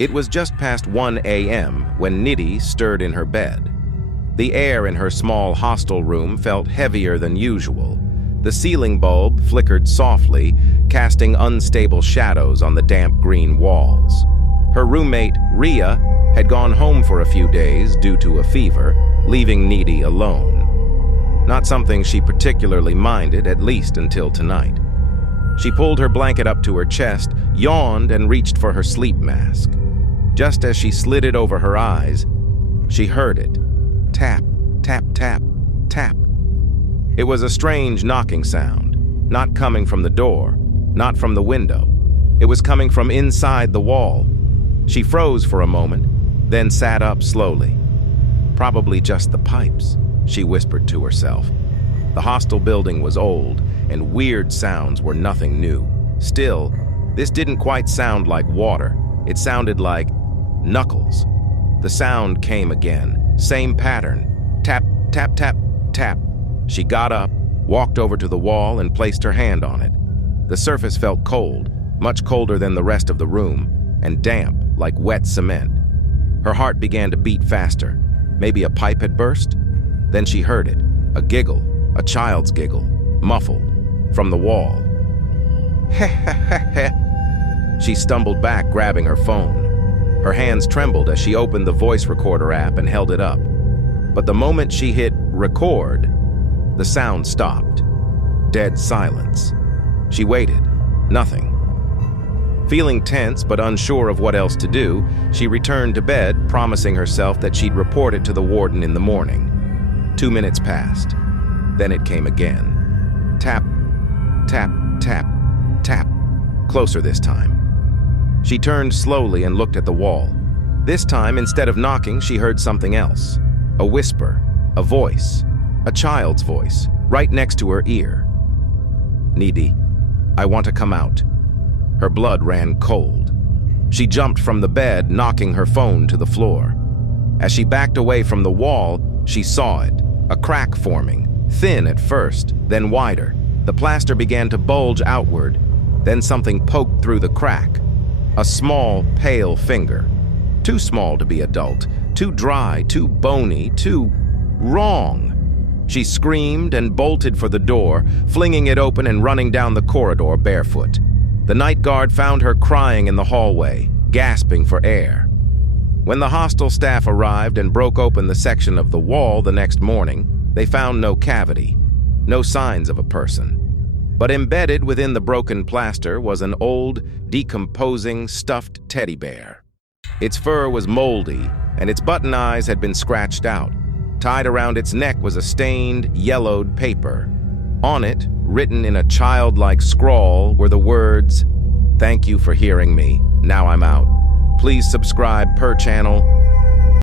It was just past 1 a.m. when Nidhi stirred in her bed. The air in her small hostel room felt heavier than usual. The ceiling bulb flickered softly, casting unstable shadows on the damp green walls. Her roommate, Ria, had gone home for a few days due to a fever, leaving Nidhi alone. Not something she particularly minded, at least until tonight. She pulled her blanket up to her chest, yawned, and reached for her sleep mask. Just as she slid it over her eyes, she heard it. Tap, tap, tap, tap. It was a strange knocking sound, not coming from the door, not from the window. It was coming from inside the wall. She froze for a moment, then sat up slowly. Probably just the pipes, she whispered to herself. The hostel building was old, and weird sounds were nothing new. Still, this didn't quite sound like water. It sounded like knuckles. The sound came again, same pattern. Tap, tap, tap, tap. She got up, walked over to the wall, and placed her hand on it. The surface felt cold, much colder than the rest of the room, and damp, like wet cement. Her heart began to beat faster. Maybe a pipe had burst? Then she heard it, a giggle, a child's giggle, muffled, from the wall. Heh heh heh heh. She stumbled back, grabbing her phone. Her hands trembled as she opened the voice recorder app and held it up. But the moment she hit record, the sound stopped. Dead silence. She waited. Nothing. Feeling tense but unsure of what else to do, she returned to bed, promising herself that she'd report it to the warden in the morning. 2 minutes passed. Then it came again. Tap, tap, tap, tap. Closer this time. She turned slowly and looked at the wall. This time, instead of knocking, she heard something else. A whisper, a voice, a child's voice, right next to her ear. Nidhi, I want to come out. Her blood ran cold. She jumped from the bed, knocking her phone to the floor. As she backed away from the wall, she saw it, a crack forming, thin at first, then wider. The plaster began to bulge outward. Then something poked through the crack. A small, pale finger. Too small to be adult, too dry, too bony, too wrong. She screamed and bolted for the door, flinging it open and running down the corridor barefoot. The night guard found her crying in the hallway, gasping for air. When the hostel staff arrived and broke open the section of the wall the next morning, they found no cavity, no signs of a person. But embedded within the broken plaster was an old, decomposing, stuffed teddy bear. Its fur was moldy, and its button eyes had been scratched out. Tied around its neck was a stained, yellowed paper. On it, written in a childlike scrawl, were the words, "Thank you for hearing me. Now I'm out. Please subscribe per channel."